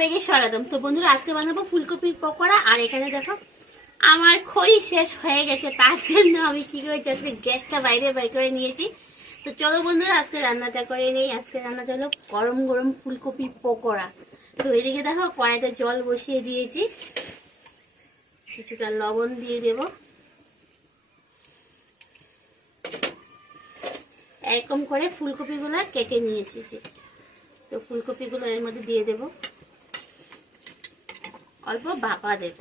আরেকে স্বাগতম। তো বন্ধুরা, আজকে বানাবো ফুলকপির পকোড়া। আর এখানে দেখো আমার খড়ি শেষ হয়ে গেছে, তার জন্য আমি কি করেছি, আজকে গ্যাসটা বাইরে বের করে নিয়েছি। তো চলো বন্ধুরা, আজকে রান্নাটা করে নেই। আজকে রান্নাটা হলো গরম গরম ফুলকপির পকোড়া। তো এদিকে দেখো কড়াইতে জল বসিয়ে দিয়েছি, কিছুটা লবণ দিয়ে দেব, এরকম করে ফুলকপিগুলো কেটে নিয়ে এসেছি। তো ফুলকপিগুলো এর মধ্যে দিয়ে দেব, অল্প ভাপা দেব।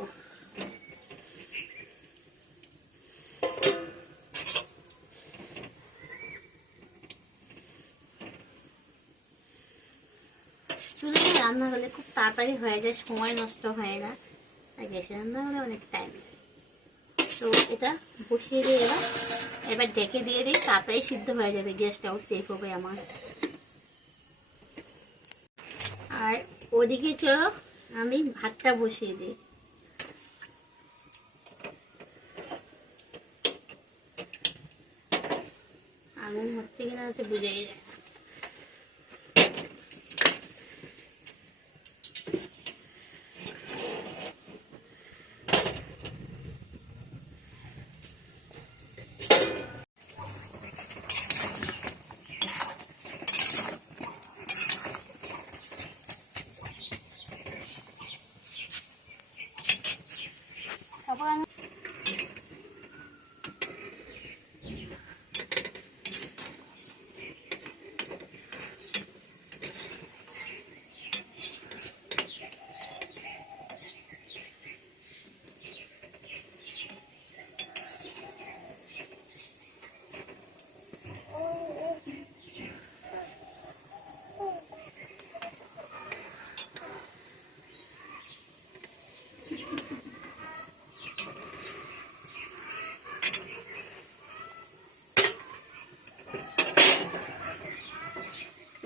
চুলায় রান্না হলে খুব তাড়াতাড়ি হয়ে যায়, সময় নষ্ট হয় না। আর গ্যাসে রান্না হলে অনেক টাইম। তো এটা বসিয়ে দিয়ে এবার ডেকে দিয়ে দিই, তাড়াতাড়ি সিদ্ধ হয়ে যাবে, গ্যাসটাও সেভ হবে আমার। আর ওদিকে চলো আমি ভাতটা বসিয়ে দিই। আগুন হচ্ছে কিনা হচ্ছে বুঝেই যায়।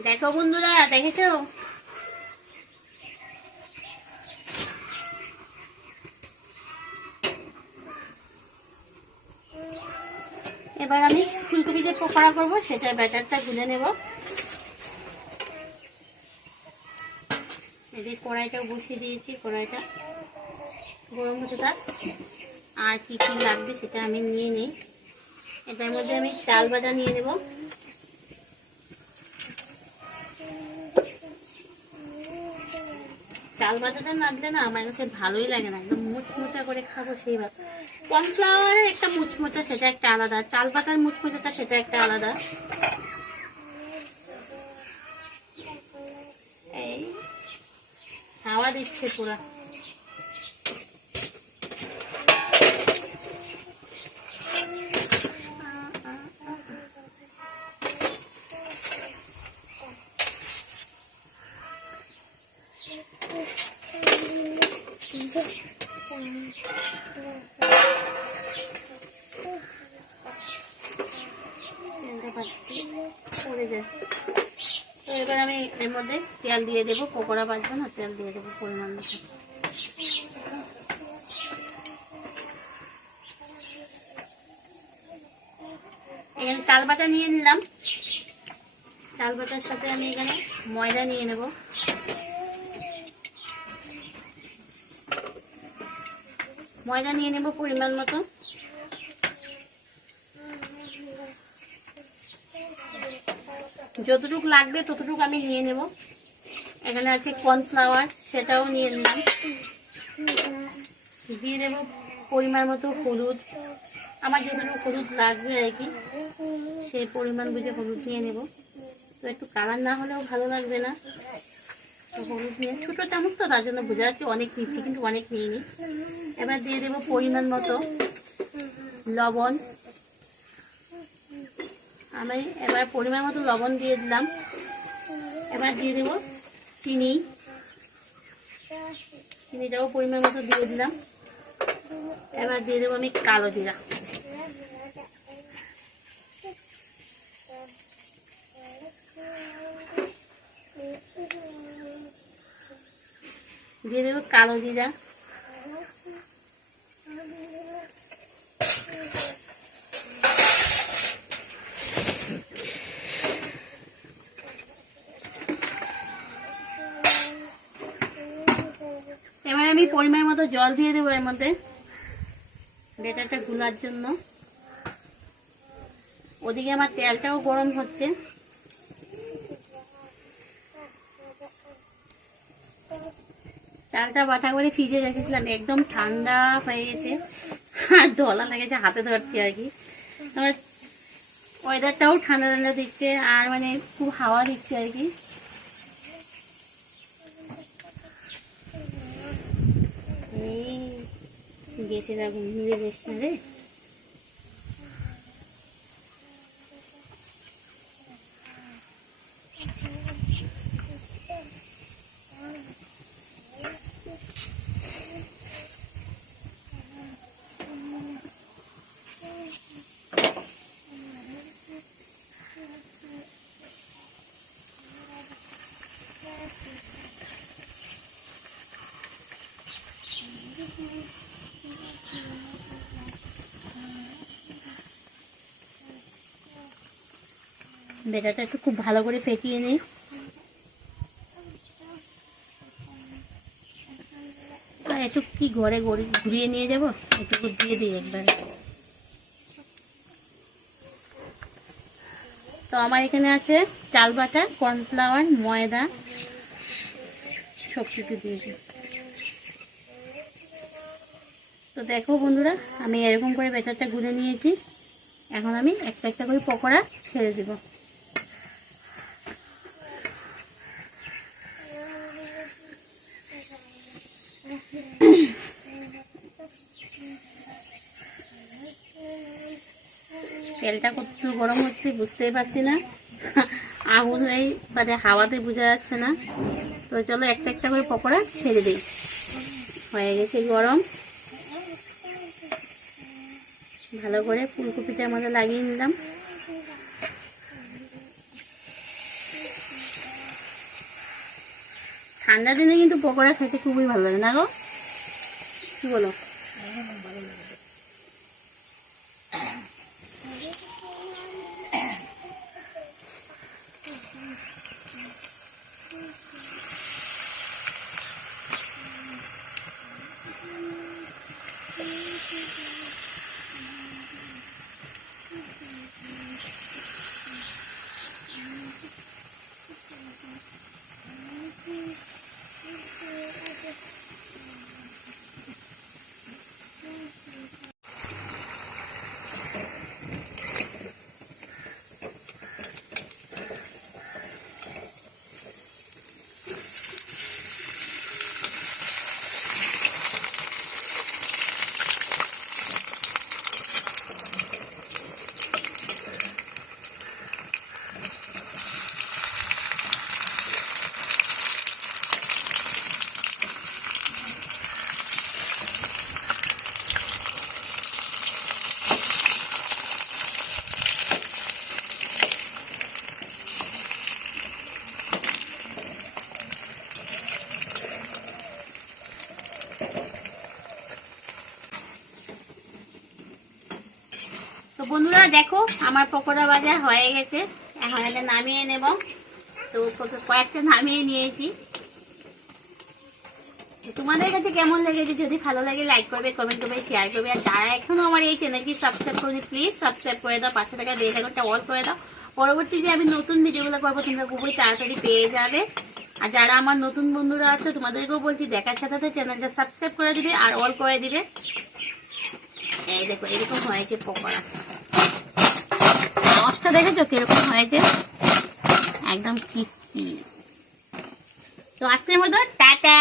দেখো বন্ধুরা, দেখেছো এবার আমি ফুলকপি যে পকোড়া করবো সেটা ব্যাটারটা গুলে নেব। এদিকে কড়াইটা বসিয়ে দিয়েছি, কড়াইটা গরম হতে থাক। আর কি কি লাগবে সেটা আমি নিয়ে নিই। এটার মধ্যে আমি চাল বাটা নিয়ে নেব, চাল বাটাটা না দিলে না আমার কাছে ভালোই লাগে না, একদম মুচমুচা করে খাবো সেই ভাত। কর্নফ্লাওয়ারের একটা মুচমুচা সেটা একটা আলাদা, চাল বাটার মুচমুচাটা সেটা একটা আলাদা। এই হাওয়া দিচ্ছে পুরা। তো এবার আমি এর মধ্যে তেল দিয়ে দেবো, পকোড়া বাজবো না, তেল দিয়ে দেবো পরিমাণ মতো। এখানে চাল বাটা নিয়ে নিলাম, চাল বাটার সাথে আমি এখানে ময়দা নিয়ে নেব। ময়দা নিয়ে নেব পরিমাণ মতো। যতটুকু লাগবে ততটুকু আমি নিয়ে নেব। এখানে আছে কর্নফ্লাওয়ার, সেটাও নিয়ে নিলাম। দিয়ে দেব পরিমাণ মতো হলুদ, আমার যতটুকু হলুদ লাগবে আর কি সেই পরিমাণ বুঝে হলুদ নিয়ে নেব। তো একটু কালার না হলেও ভালো লাগবে না, তো হলুদ নিয়ে ছোটো চামচ তো তার জন্য বোঝা যাচ্ছে অনেক নিচ্ছি, কিন্তু অনেক নিয়ে নিই। এবার দিয়ে দেব পরিমাণ মতো লবণ। আমি এবার পরিমাণ মতো লবণ দিয়ে দিলাম। এবার দিয়ে দেব চিনি, চিনিটাও পরিমাণ মতো দিয়ে দিলাম। এবার দিয়ে দেবো আমি কালো জিরা, দিয়ে দেবো কালো জিরা। পরিমাণ মতো জল দিয়ে দেবো এর মধ্যে বেটারটা গুলার জন্য। ওদিকে আমার তেলটাও গরম হচ্ছে। চালটা বাটা করে ফ্রিজে রেখেছিলাম, একদম ঠান্ডা হয়ে গেছে আর দলা লেগেছে, হাতে ধরছি আর কি। আমার ওয়েদারটাও ঠান্ডা ঠান্ডা দিচ্ছে আর মানে খুব হাওয়া দিচ্ছে আর কি। গ্যাসের আগুন নিয়ে বেশ না রে। বেটাটা একটু খুব ভালো করে ফেটিয়ে নিই। একটু কি ঘরে ঘুরিয়ে নিয়ে যাবো, একটু দিয়ে দিই একবার। তো আমার এখানে আছে চাল বাটা, কর্নফ্লাওয়ার, ময়দা, সব কিছু দিয়ে দিই। তো দেখো বন্ধুরা, আমি এরকম করে ব্যাটারটা গুলে নিয়েছি। এখন আমি একটা একটা করে পকোড়া ছেড়ে দেব। তেলটা কতটুকু গরম হচ্ছে বুঝতেই পারছি না, আগুন এই মানে হাওয়াতে বোঝা যাচ্ছে না। তো চলো একটা একটা করে পকোড়া ছেড়ে দিই। হয়ে গেছে গরম, ভালো করে ফুলকপিটার মধ্যে লাগিয়ে নিলাম। ঠান্ডা দিনে কিন্তু পকোড়া খেতে খুবই ভালো লাগে না গো, কি বলো? তো বন্ধুরা দেখো আমার পকোড়া ভাজা হয়ে গেছে, এখন এটা নামিয়ে নেব। তো কয়েকটা নামিয়ে নিয়েছি। তোমাদের কাছে কেমন লেগেছে? যদি ভালো লাগে লাইক করবে, কমেন্ট করবে, শেয়ার করবে। আর যারা এখনো আমার এই চ্যানেলটি সাবস্ক্রাইব করবে প্লিজ সাবস্ক্রাইব করে দাও, পাশে থাকা বেল আইকনটা অল করে দাও। পরবর্তী যে আমি নতুন ভিডিওগুলো করবো তোমরা খুবই তাড়াতাড়ি পেয়ে যাবে। আর যারা আমার নতুন বন্ধুরা আছো তোমাদেরকেও বলছি দেখার সাথে সাথে চ্যানেলটা সাবস্ক্রাইব করে দিবে আর অল করে দিবে। এই দেখো এরকম হয়েছে পকোড়া, রসটা দেখেছো কিরকম হয়েছে, একদম ক্রিস্পি। তো আজকের মতো টাটা।